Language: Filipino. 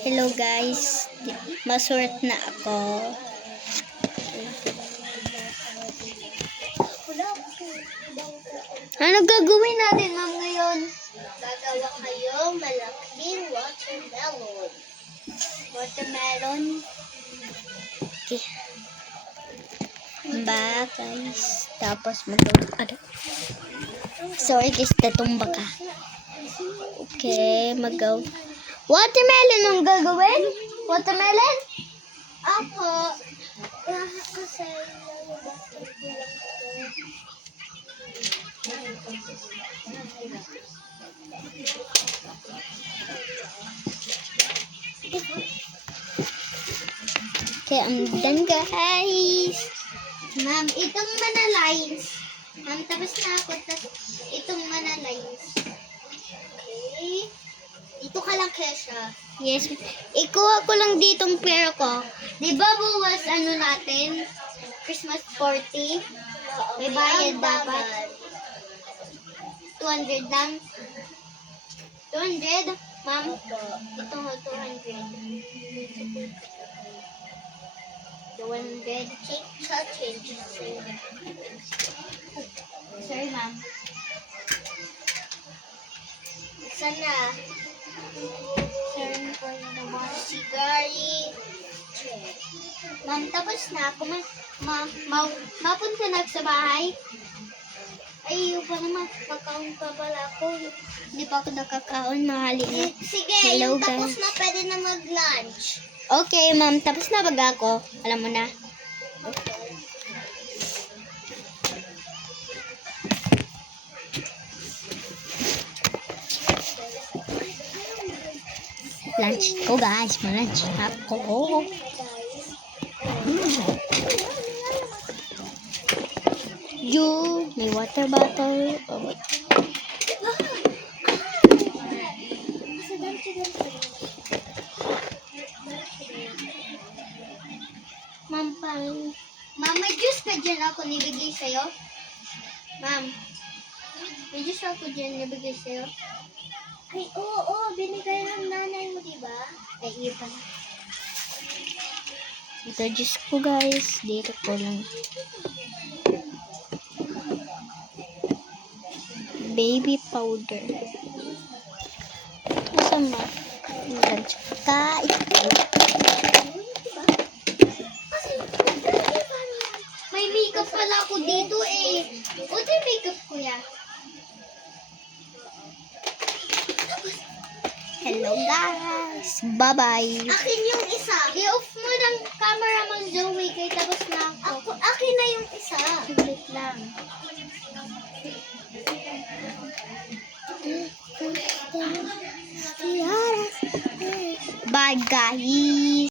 Hello guys, masuot na ako. Ano gagawin natin ma'am ngayon? Gagawa kayong malaking watermelon. Watermelon. Okay. Ba guys, tapos sorry guys, tatumba ka. Okay, magaw. Watermelon ang gagawin? Watermelon? Ako, kasi nalabasag ko lang ito. Okay, I'm done guys. Ma'am, itong manalines. Ma'am, tapos na ako. Itong manalines. Okay. Ito ka lang, Kesha. Yes. Ikuha ko lang ditong pera ko. Di ba buwas natin? Christmas party. Oo, May bayad ang dapat. babad. 200 lang. 200? Ma'am, Opo. ito ho, 200. 200. Change. Sorry, ma'am. Sana. Sorry for the bar. Sigari. Check. Ma'am, tapos na ako. Mapunta na sa bahay. Ay, pa naman. Kakaon pa pala ako. Hindi pa ako nakakaon. Mahali na. Sige, Hello, yung tapos guys. na pwede na mag-lunch. Okay, ma'am. Tapos na baga ako. Alam mo na. Lunch ko, guys. Lunch ako. May water bottle. Oh, wait. Ma'am, may juice ka dyan ako nibigay sa'yo? Ma'am, may juice ako dyan nibigay sa'yo? Ay, oo, binigay ng nanay mo, diba? Ay, iyo pala. Ito juice ko, guys. Dito ko lang. Baby powder. Masama. Lunch ka. May makeup pala ako dito eh. What yung makeup ko yan? Hello guys. Bye-bye. Akin yung isa. I-off mo ng camera mo, Zoe. Kaya tapos na ako. Akin na yung isa. Saglit lang. Bye guys.